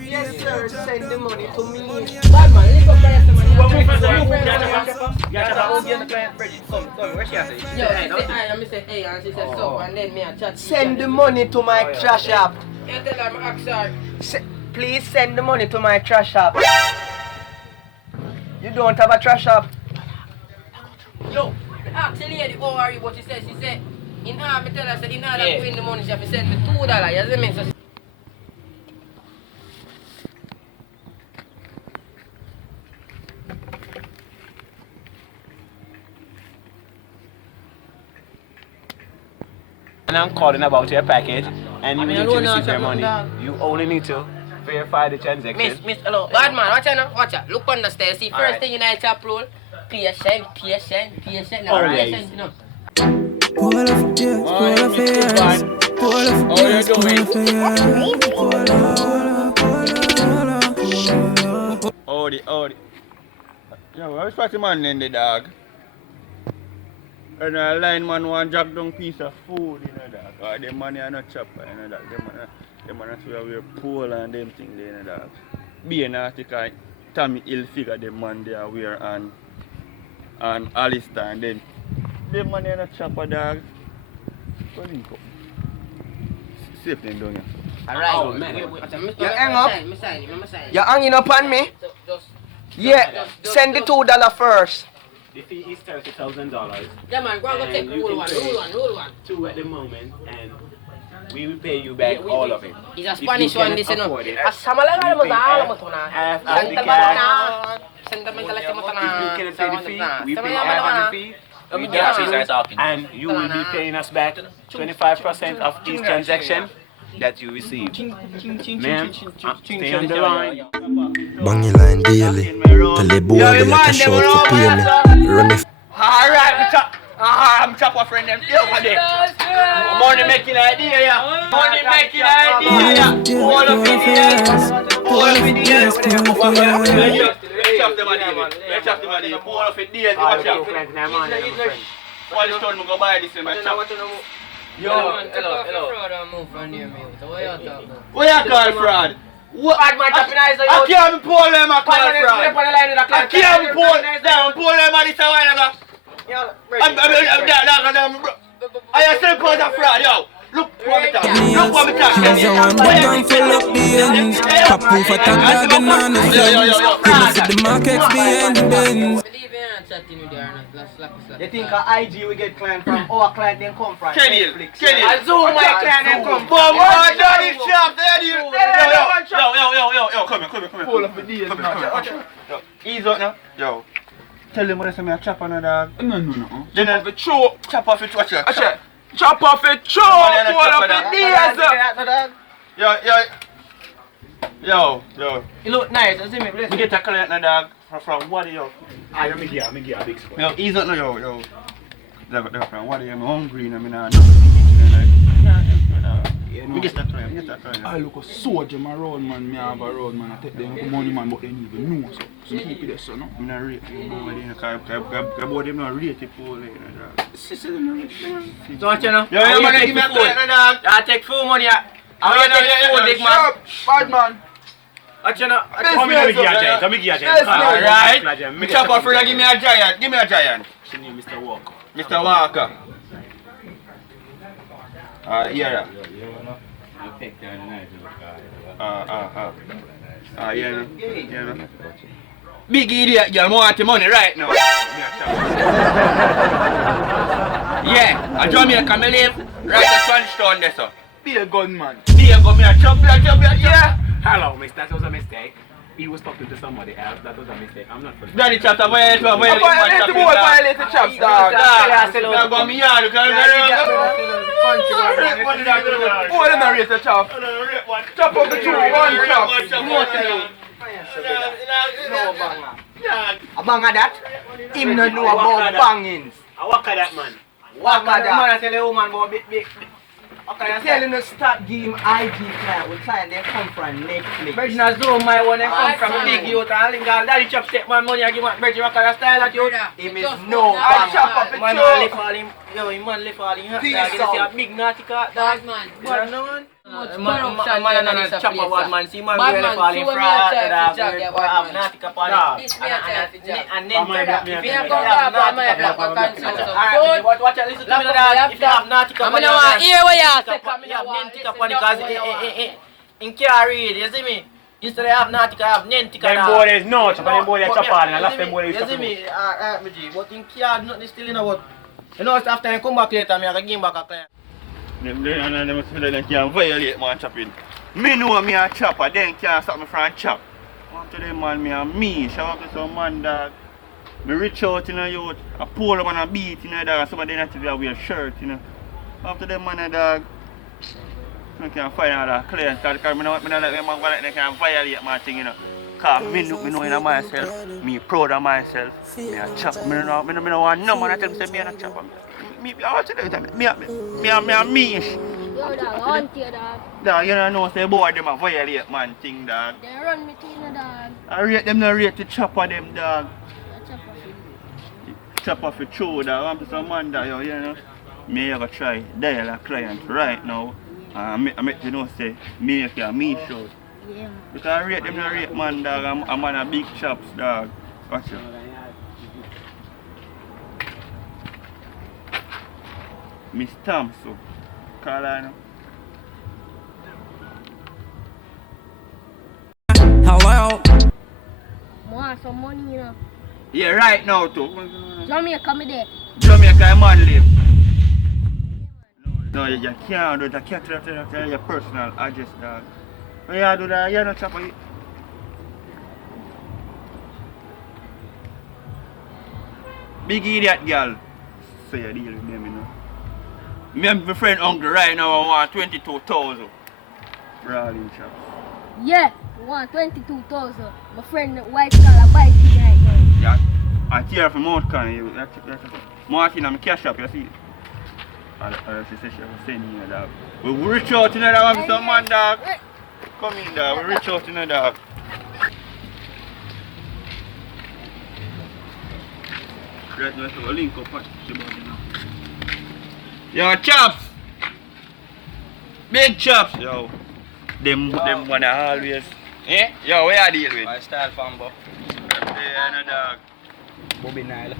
Yes, sir. Send the money to me. Bad man, let's go for the money. Send the money to my trash app. Please send the money to my trash app. You don't have a trash app? Yo, ask the lady how are you, but she said, in her, me tell her, in order to win the money, she have to send me $2, you see me? So And I'm calling about your package, and you need to receive your money. You only need to verify the transaction. Miss, hello. Bad man, watch out, watch out. Look on the stairs. See, first thing in the top roll, patient. Now, always. patient, you know. Polo for years, Polo for years, Polo for years, Polo for years, Howdy. Yo, what's the man in the dog? And a lineman want drop down piece of food in the dog. Or the money are not chopper in the dog. Them man are wear pole and them thing there in the dog. Be an article, Tommy Hilfiger, the man they are wear and Alistair and then them money are not chopper dog. Go link up. Safe them down here. Alright. Oh, man. You hang up? You hanging up on me? Yeah, send the $2 first. The fee is $30,000. Yeah man, go and go take rule one. 2 at the moment, and we will pay you back all of it. It's a Spanish one, this you know. Asama lang alam mo na, alam mo to na. Half of the Santa cash. Sentimental mo to If you na. cannot pay the fee, we pay half of the fee. And you will be paying us back 25% of each transaction that you receive. Ma'am, stay on the line. Bang your line daily. Tell the boy they cash out to pay me. Run it. Alright, I'm chop a friend them here for them. Money making idea, yeah. Money making idea, yeah. All of it, yeah. Chop them a deal. Let's chop them a deal. All of it, deal. Watch out. All this time, go buy this, man. Chop. Yo, hello. What you call fraud? What? I can't be pull them a call fraud. I can't be pull them. Pull them a this a while ago. I still call that fraud, yo. Look what me talk. Look what me talk. There's a one button fill up the ends. Pop proof attack dragon on the fence. Come and see the markets behind the bends. You think a IG we get client from our client then come from Kenny. I zoom my client then come from. Boom, daddy shop, daddy. Yo, come here. Pull up the deals. Come here. Ease up now. Yo. Tell them what I say me a chop on a dog. No. Then I chop off it, watch it. Chop off it, pull up the deals. Yo. You look nice, you see me, bless We get a client na dog from what yo. Me give a big score. Yo, ease up now, yo. They're from what I'm hungry and I'm not. Me get that client. I look a soldier my road man, me have a road man, I take them money man, but they need to know so keep it there so no. I'm not rate nobody in the car, about them not rate it for like that. So what you know? Yo, man, give me a client na dog. I take full money. I take full big man. Bad man. What you know? Come here, me give a giant. Alright. Me chop off and give me a giant. Give me a giant. She name Mr. Walker. Mr. Walker. Yeah. Yeah. Big idiot, girl, want the money right now. Yeah, I Jamaica, me live right at Sunstone there, so. Be a gunman. Be a gun, me a chop, yeah. Hello, miss, that was a mistake. He was talking to somebody else, that was a mistake. I'm not for Daddy chop, violate the boy, violate the chops, dog. Dog, go me yard, you can't Boy, them not rate the chop. Chop up the two, one chop. No banger. A banger that? Him no know about bangings. I walk at that man. What man I tell the woman about big. Okay, I tell him to start give him IG client. We client they come from Netflix. Virgin has no my one they come from a big youth and link all daddy chop take my money and give my Virgin what kind of style that you. Him is no banger. Chop up the Man two. lift all him. Yo, him man lift all him. Dog, you see a big naughty cat dog. Man. Man, no man. corruption in this place. Chopper man, see man Bad really man, falling see when fraud, me a try to jag, yeah, bad man. Naughty upon Dog. it. This me a try to jag. And then If you have come back, boy, my black man can sell some food. Watch out, listen to me dog. If you have naughty I'm upon gonna want to hear what you say. Come you have Nentica upon it because in can't read, you see me? Instead of have Nautica, have Nentica. Them boy is no, chop them boy they chop all and I left them boy you see me? Alright, my G, but in can't nothing still in about. You know, after I come back later, me I can give back a client. Them can't violate man chopping. Me know me a chopper, then can't stop me from chop. Up to them man, me a me. Shout out to some man dog. Me reach out in a youth. A polo man a beat in a dog. Some of them actually wear shirt, you know. Up to them man a dog. I can't find another client because I don't like them man they can violate my thing, you know. Because me know in myself, me proud of myself. Me a chop. Me no want no man tell me say me a chopper. I want to tell you, me a me. Yo, dog, I want you, dog. Dog, you don't know, say boy, them a violate man thing, dog. They run me to you, dog. I rate them, not rate the chopper them, dog. I chop off you. Chopper for true, dog. I'm just a man, dog, you know. Me ever try dial a client right now. I make you know, say, me if you're me show. Yeah, man. Because I rate them, not rate man, dog. I'm on a big chops, dog. Watch it. Miss Thompson. Call her now. Hello. I want some money, you know. Yeah, right now, too. Jamaica, me there. Jamaica, man live. No, you can't do that. You can't tell your personal address, dog. When you do that, you're not chopping. Big idiot girl. So you deal with them, you know. Me and my friend Uncle right now, I want 22,000. Rolling chops. Yeah, I want 22,000. My friend white collar bike right now. Yeah. I tear from Mount Can. Martin and my cash up, you see. She said she was sending you, dog. We reach out in the dog, some man, dog. Come in, dog. We reach out in the dog. Right now, so we'll link up at the body now. Yo, chops! Big chops! Yo. Them wanna always. Eh? Yo, where you deal with? My style fanbo. Yeah, no dog. Bobby Nile.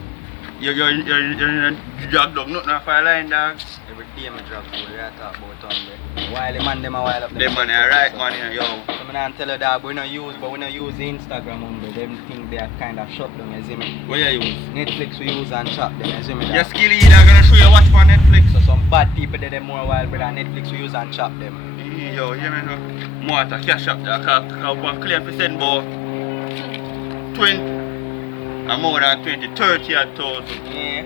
You're in a drug dog, nothing off a line, dog. Every day I drop food, we are talk about hungry. While the man them a while up Them man are right, man, yo. So I tell you dog, we don't use the Instagram hungry. Them think they are kind of shut down, you see me? What you use? Netflix we use and chop them, you see me? Your skill leader gonna show you watch for Netflix. So some bad people they them more while but on Netflix we use and chop them. Yo, you know, more to cash up there, cause one claim to send about 20. More than 20, 30 at 1,000. Yeah.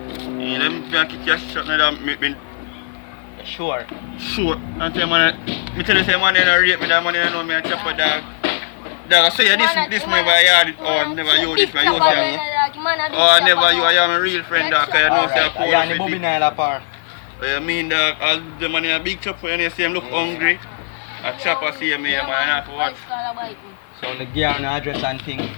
Them can cash up now, make me Sure. sure. And say man, me tell you say man, they don't rate me that money, I know me a chopper dog. Dog, I say you this me by yard or never you this by you say oh never you, I am a real friend dog, cause you know say I pour Yeah, the Bobby Nile apart. What you mean dog, all the money a big chopper and you see him look hungry. A chopper see me, man, I have to watch. So the gear and address and thing.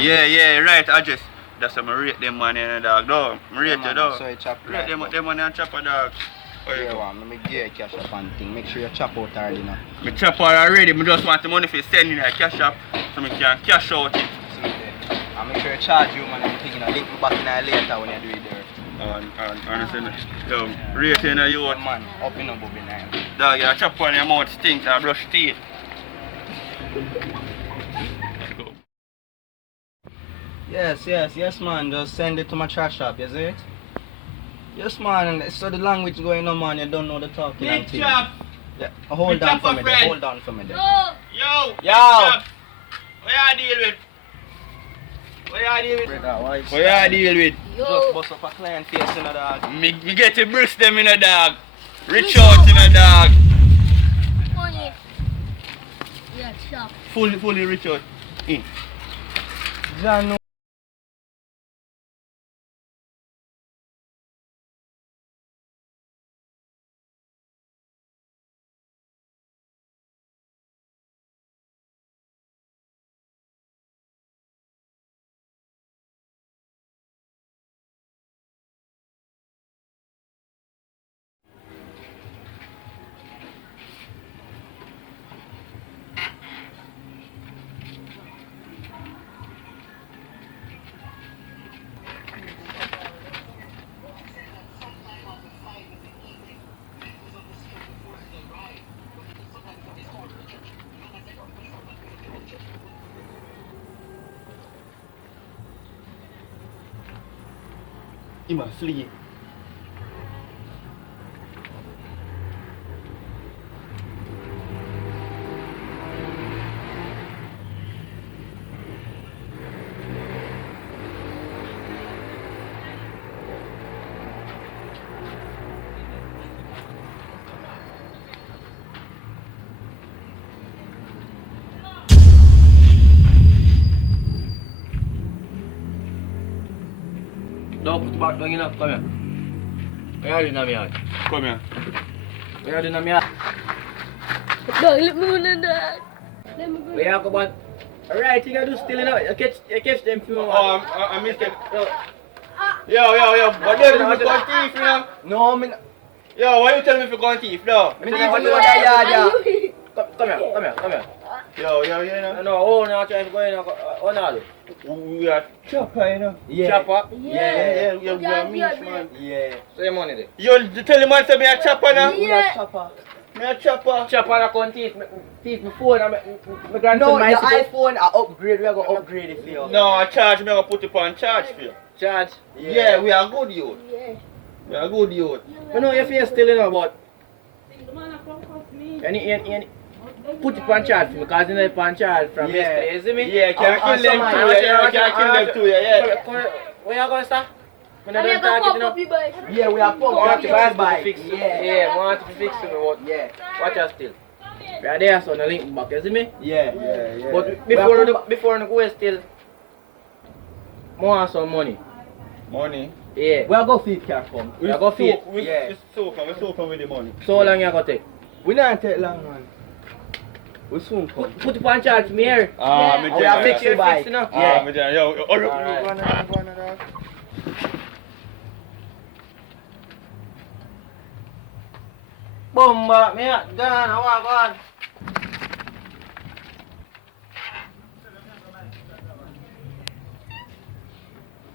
Yeah, right, address. That's how I rate them money and dog, dog. I rate you dog. So you chop Rate them money and chopper dog. There you yeah, go. let me gear cash up and thing. Make sure you chop out early now. My chopper already, I just want the money for sending a cash up so I can cash out it. See there. And make sure you charge you man and thing, you know, link me back in there later when you do it there. Honestly, yo, rating a youth. Man, up in a Bobby Nile. Dog, your chop on your mouth stinks, I brush teeth. Let's go. Yes man, just send it to my trash shop, you see it? Yes man, so the language going on man, you don't know the talking and Big thing. chop! Yeah, hold Big on for chopper me there, friend. hold on for me there. Yo! Big Yo. chop! What you deal with? What you deal with? Brother, why What you deal with? just bust up a client face in a dog. Me get to brush them in a dog. Reach out in a dog. Money. Yeah, shop. Fully reach out. In. John, Him asleep. Don't put the back down, you know. Come here. What are you doing in my yard? Come here. What are you doing in my yard? Dog, let me go on that. Let me go. Where you go, man? Alright, you gotta do still, you know. You catch them few more. I missed it. Yo. What do you do if you go on thief, you know? No, I mean, Yo, why you tell me if you go on thief, though? I mean, even though that yard, yeah. Come here. Yo, you know? No, oh, no, I'm trying to go in. Oh, no. We are chopper, you know? Yeah. Chopper? Yeah, we are meat, man. Yeah. So your money there. You tell the man say me a chopper now? We are chopper. Me a chopper. Chopper and I come thief my phone and my grandson No, your bicycle. iPhone, I upgrade, we are going to upgrade it for you. No, I charge me, I put it on charge for you. Charge. Yeah, we are good youth. Yeah. We are good youth. You know your face still, you know, but... You put it on charge for me, because you know it's on charge from yesterday, you see me? Yeah, can I kill them too? Yeah, can I kill them too? Yeah. Where you going, sir? And you go pop up your bike. Yeah, we are pumping Want to your buy bike. fix it. Yeah. Yeah, want to fix it. What? Yeah. Watch out still. We are there, so the link back, you see me? Yeah. But We are before I go still, more some money. Money. Yeah. We are going to feed car come. We are going to feed. We Yeah. soak with the money. So long you going to take? We not take long, man. We soon come. Put it on charge for me here. Ah, Yeah. me We are tell you. fix your bike. you know? Ah, me tell you. Yo, hurry up. Alright. Go on now. Boom, me done, I walk on.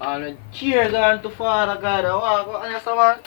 And when cheers on to Father God, I walk on, you see, man?